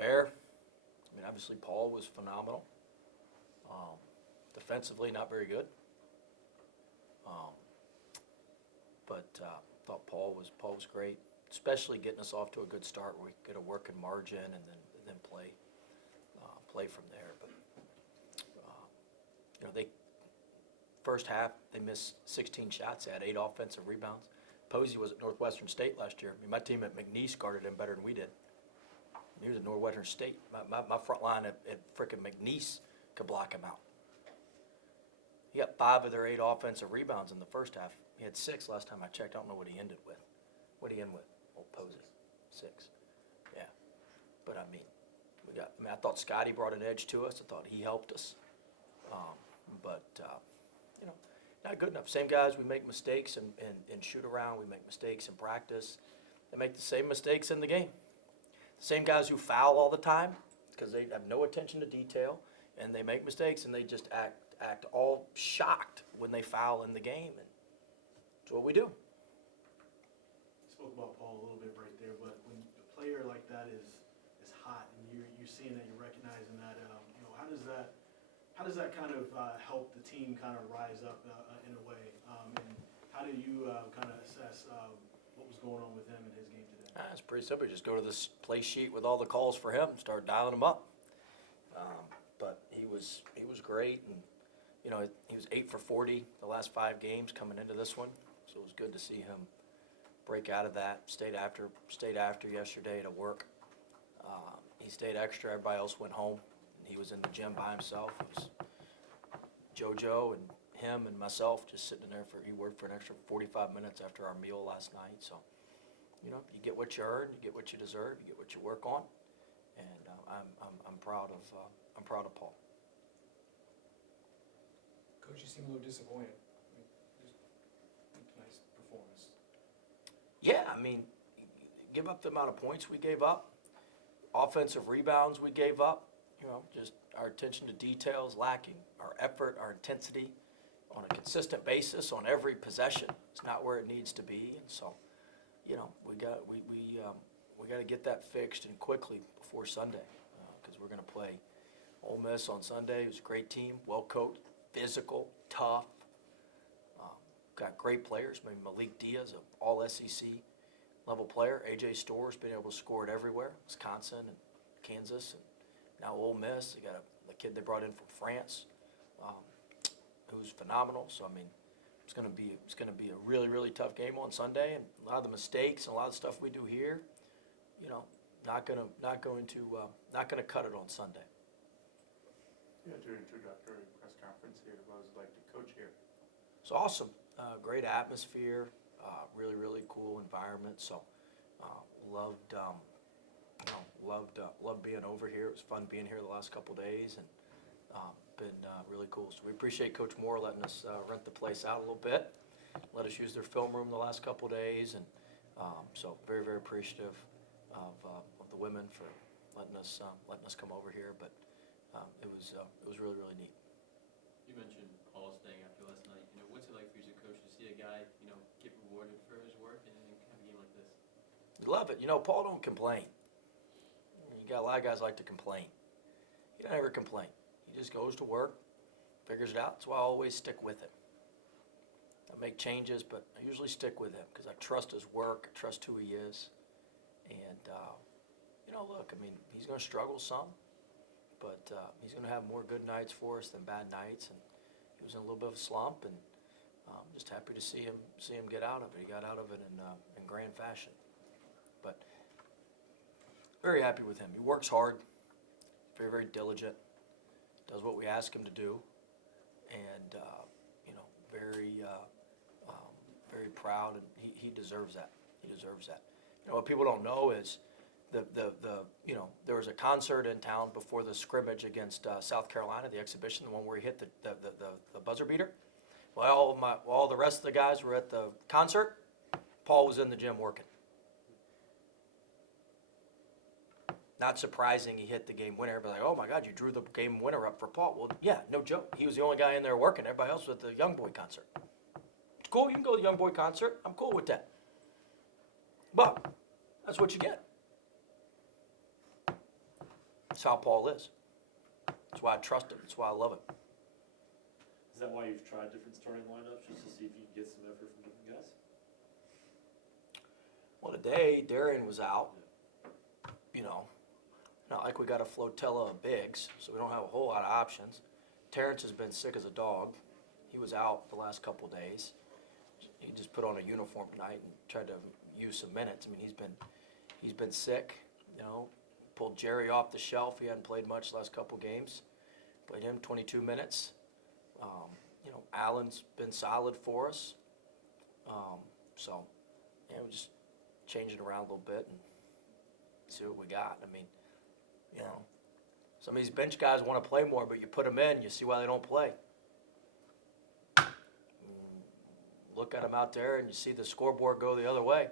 Fair. I mean, obviously Paul was phenomenal. Defensively, not very good. Um, but thought Paul was great, especially getting us off to a good start where we could get a working margin and then play from there. But they first half they missed 16 shots. They had 8 offensive rebounds. Posey was at Northwestern State last year. I mean, my team at McNeese guarded him better than we did. He was at Northwestern State. My front line at frickin' McNeese could block him out. He got 5 of their 8 offensive rebounds in the first half. He had 6 last time I checked. I don't know what he ended with. What did he end with? Old Posey. 6. Yeah. But I mean, I thought Scotty brought an edge to us. I thought he helped us. But not good enough. Same guys, we make mistakes and shoot around. We make mistakes in practice. They make the same mistakes in the game. The same guys who foul all the time because they have no attention to detail, and they make mistakes, and they just act all shocked when they foul in the game. And that's what we do. You spoke about Paul a little bit right there, but when a player like that is hot, and you're seeing that, you're recognizing that, how does that kind of help the team kind of rise up in a way? And how do you kind of assess what was going on with him in his game today? It's pretty simple. Just go to this play sheet with all the calls for him and start dialing them up. But he was great, and he was 8 for 40 the last 5 games coming into this one. So it was good to see him break out of that. Stayed after yesterday to work. He stayed extra. Everybody else went home. He was in the gym by himself. It was JoJo and him and myself just sitting in there he worked for an extra 45 minutes after our meal last night. So, you get what you earn, you get what you deserve, you get what you work on, and I'm proud of Paul. Coach, you seem a little disappointed. Just nice performance. Yeah, I mean, give up the amount of points we gave up, offensive rebounds we gave up. Just our attention to detail is lacking. Our effort, our intensity on a consistent basis on every possession is not where it needs to be. And so, we got to get that fixed and quickly before Sunday because we're going to play Ole Miss on Sunday. It was a great team, well coached, physical, tough. Got great players. I mean, Malik Diaz, an all SEC level player. AJ Storr's been able to score it everywhere. Wisconsin and Kansas and now Ole Miss. They got a kid they brought in from France, who's phenomenal. So I mean, it's going to be a really, really tough game on Sunday, and a lot of the mistakes and a lot of the stuff we do here, not going to cut it on Sunday. Yeah, your introductory press conference here. What was it like to coach here? It's awesome. Great atmosphere. Really, really cool environment. So loved being over here. It was fun being here the last couple of days, and been really cool. So we appreciate Coach Moore letting us rent the place out a little bit, let us use their film room the last couple of days, and so very, very appreciative of the women for letting us come over here. But it was really, really neat. You mentioned Paul staying after last night. What's it like for you as a coach to see a guy, get rewarded for his work and have a game like this? Love it. Paul don't complain. You got a lot of guys like to complain. He don't ever complain. He just goes to work, figures it out. That's why I always stick with him. I make changes, but I usually stick with him because I trust his work. I trust who he is. And, look, I mean, he's going to struggle some, but he's going to have more good nights for us than bad nights. And he was in a little bit of a slump, and just happy to see him get out of it. He got out of it in grand fashion. But very happy with him. He works hard, very, very diligent, does what we ask him to do, and very proud, and he deserves that. He deserves that. What people don't know is there was a concert in town before the scrimmage against South Carolina, the exhibition, the one where he hit the buzzer beater. Well, all the rest of the guys were at the concert. Paul was in the gym working. Not surprising he hit the game winner. Everybody like, oh my God, you drew the game winner up for Paul. Well, yeah, no joke. He was the only guy in there working. Everybody else was at the Young Boy concert. It's cool. You can go to the Young Boy concert. I'm cool with that. But that's what you get. That's how Paul is. That's why I trust him. That's why I love him. Is that why you've tried different starting lineups, just to see if you can get some effort from different guys? Well, today, Darian was out. You know, not like we got a flotilla of bigs, so we don't have a whole lot of options. Terrence has been sick as a dog. He was out the last couple of days. He just put on a uniform tonight and tried to use some minutes. I mean, he's been sick. You know, pulled Jerry off the shelf. He hadn't played much the last couple of games. Played him 22 minutes. You know, Allen's been solid for us. So, yeah, we just change it around a little bit and see what we got. I mean, you know, some of these bench guys want to play more, but you put them in, you see why they don't play. Look at them out there and you see the scoreboard go the other way.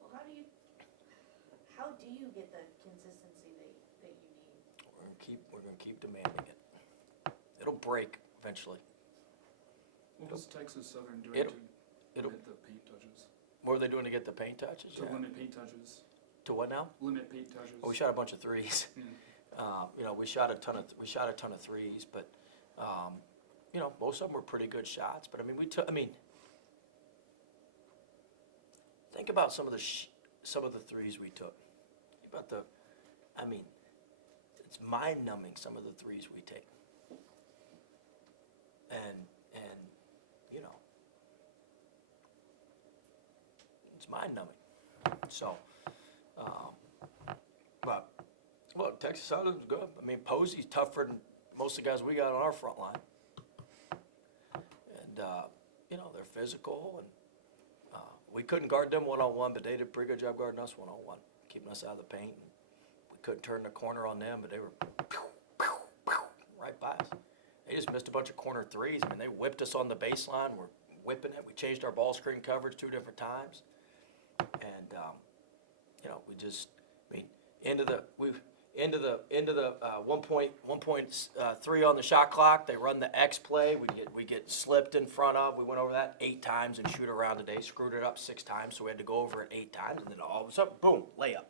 Well, how do you get the consistency that you need? We're gonna keep demanding it. It'll break eventually. What was Texas Southern doing It'll- to it'll- limit the paint touches? What are they doing to get the paint touches? To Yeah. limit paint touches. To what now? Limit paint touches. Oh, we shot a bunch of threes. Mm. You know, we shot a ton of threes, but you know, most of them were pretty good shots. But I mean, think about some of the threes we took. It's mind-numbing some of the threes we take. And you know, it's mind-numbing. So, but. Well, Texas Southern's good. I mean, Posey's tougher than most of the guys we got on our front line. And, you know, they're physical. And we couldn't guard them one-on-one, but they did a pretty good job guarding us one-on-one, keeping us out of the paint. And we couldn't turn the corner on them, but they were right by us. They just missed a bunch of corner threes. I mean, they whipped us on the baseline. We're whipping it. We changed our ball screen coverage 2 different times. And, you know, into the 1.3 on the shot clock. They run the X play. We get slipped in front of. We went over that 8 times in shoot around today. Screwed it up 6 times, so we had to go over it 8 times. And then all of a sudden, boom, layup.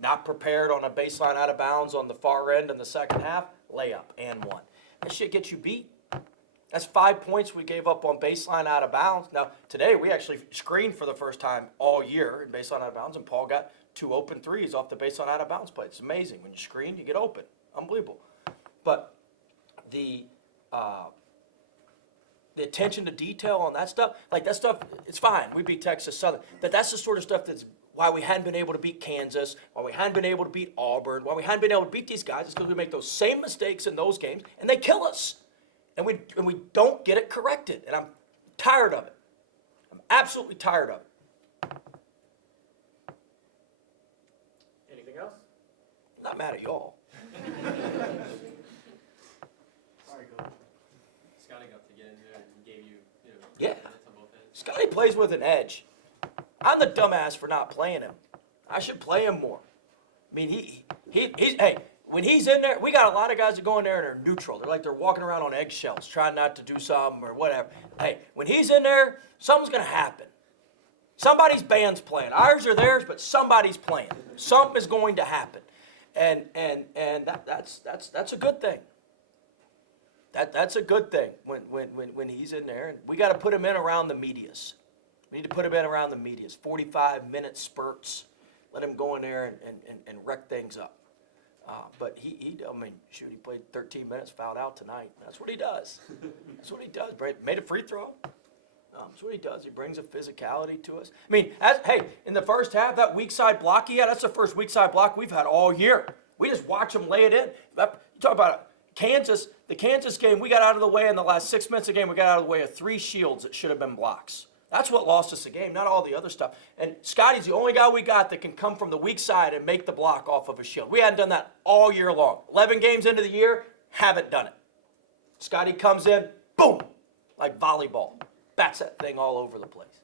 Not prepared on a baseline out of bounds on the far end in the second half. Layup and 1. That shit gets you beat. That's 5 points we gave up on baseline out of bounds. Now, today we actually screened for the first time all year in baseline out of bounds, and Paul got 2 open threes off the baseline out of bounds play. It's amazing. When you screen, you get open. Unbelievable. But the attention to detail on that stuff, like that stuff, it's fine. We beat Texas Southern. That's the sort of stuff that's why we hadn't been able to beat Kansas, why we hadn't been able to beat Auburn, why we hadn't been able to beat these guys. It's because we make those same mistakes in those games, and they kill us. And we don't get it corrected. And I'm tired of it. I'm absolutely tired of it. Anything else? I'm not mad at y'all. Sorry, Coach. Scotty got to get in there and gave you, Yeah. minutes on both ends. Scotty plays with an edge. I'm the dumbass for not playing him. I should play him more. I mean, hey, when he's in there, we got a lot of guys that go in there and are neutral. They're like they're walking around on eggshells, trying not to do something or whatever. Hey, when he's in there, something's going to happen. Somebody's band's playing. Ours or theirs, but somebody's playing. Something is going to happen. And that's a good thing. That's a good thing when he's in there. And we got to put him in around the medias. We need to put him in around the medias. 45-minute spurts. Let him go in there and wreck things up. But he played 13 minutes, fouled out tonight. That's what he does. That's what he does. Made a free throw. That's what he does. He brings a physicality to us. I mean, in the first half, that weak side block he had, that's the first weak side block we've had all year. We just watch him lay it in. You talk about Kansas, the Kansas game, we got out of the way in the last 6 minutes of the game, we got out of the way of 3 shields that should have been blocks. That's what lost us the game, not all the other stuff. And Scotty's the only guy we got that can come from the weak side and make the block off of a shield. We hadn't done that all year long. 11 games into the year, haven't done it. Scotty comes in, boom, like volleyball. Bats that thing all over the place.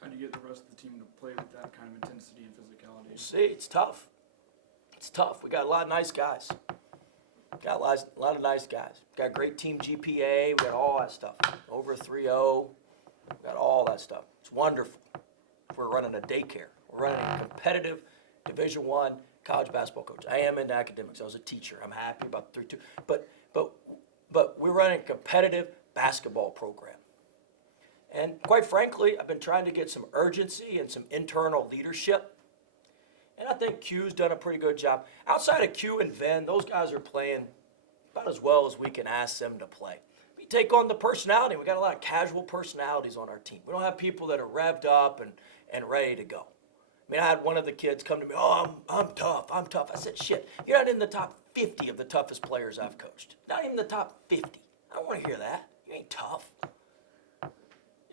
How do you get the rest of the team to play with that kind of intensity and physicality? We'll see, it's tough. It's tough. We got a lot of nice guys. Got a lot of nice guys. Got great team GPA. We got all that stuff. Over 3-0. We got all that stuff. It's wonderful. We're running a daycare. We're running a competitive Division I college basketball coach. I am into academics. I was a teacher. I'm happy about the 3-2. But we're running a competitive basketball program. And quite frankly, I've been trying to get some urgency and some internal leadership. And I think Q's done a pretty good job. Outside of Q and Venn, those guys are playing about as well as we can ask them to play. We take on the personality. We got a lot of casual personalities on our team. We don't have people that are revved up and ready to go. I mean, I had one of the kids come to me, oh, I'm tough. I said, shit, you're not in the top 50 of the toughest players I've coached. Not even the top 50. I don't want to hear that. You ain't tough.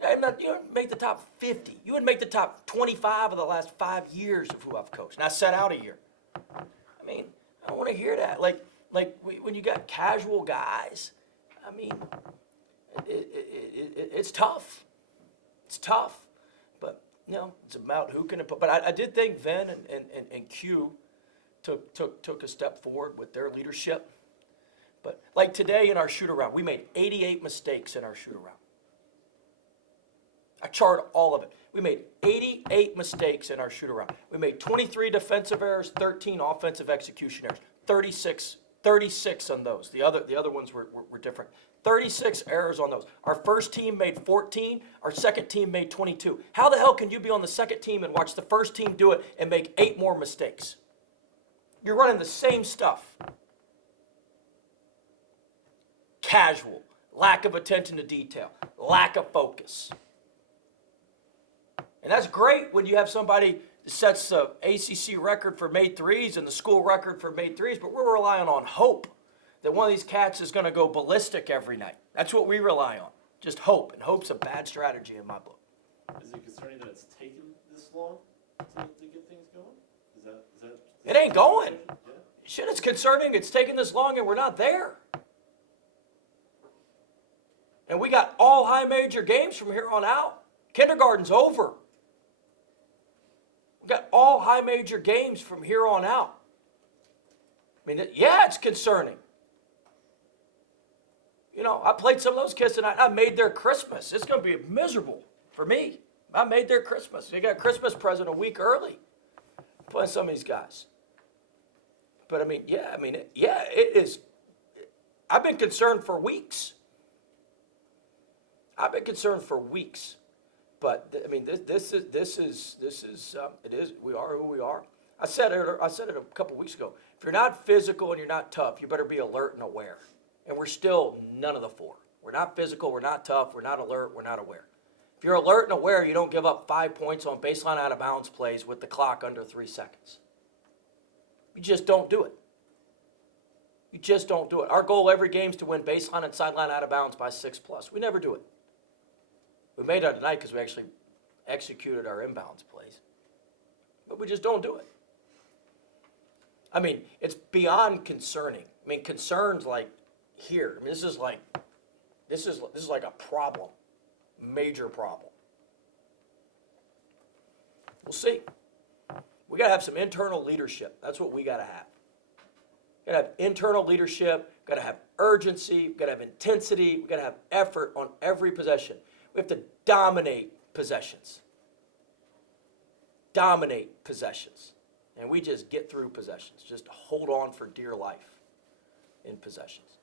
You wouldn't make the top 50. You would make the top 25 of the last 5 years of who I've coached. And I sat out a year. I mean, I don't want to hear that. When you got casual guys, I mean, it's tough. It's tough. But, it's about who can. But I did think Venn and Q took a step forward with their leadership. But like today in our shoot-around, we made 88 mistakes in our shoot-around. I charted all of it. We made 88 mistakes in our shoot-around. We made 23 defensive errors, 13 offensive execution errors, 36 on those. The other ones were different. 36 errors on those. Our first team made 14. Our second team made 22. How the hell can you be on the second team and watch the first team do it and make 8 more mistakes? You're running the same stuff. Casual, lack of attention to detail, lack of focus. And that's great when you have somebody that sets the ACC record for made threes and the school record for made threes, but we're relying on hope that one of these cats is going to go ballistic every night. That's what we rely on, just hope. And hope's a bad strategy in my book. Is it concerning that it's taken this long to get things going? Is that? It ain't going. Yeah. Shit, it's concerning. It's taking this long and we're not there. And we got all high major games from here on out. Kindergarten's over. We got all high major games from here on out. I mean, yeah, it's concerning. I played some of those kids tonight. I made their Christmas. It's going to be miserable for me. I made their Christmas. They got a Christmas present a week early. Playing some of these guys. But it is. I've been concerned for weeks. But this is it is. We are who we are. I said it a couple weeks ago. If you're not physical and you're not tough, you better be alert and aware. And we're still none of the four. We're not physical. We're not tough. We're not alert. We're not aware. If you're alert and aware, you don't give up 5 points on baseline out of bounds plays with the clock under 3 seconds. You just don't do it. You just don't do it. Our goal every game is to win baseline and sideline out of bounds by 6+. We never do it. We made it tonight because we actually executed our inbounds plays. But we just don't do it. It's beyond concerning. Concerns like here. This is like a problem. Major problem. We'll see. We got to have some internal leadership. That's what we got to have. We got to have internal leadership. We got to have urgency. We got to have intensity. We got to have effort on every possession. We have to dominate possessions. Dominate possessions. And we just get through possessions. Just hold on for dear life in possessions.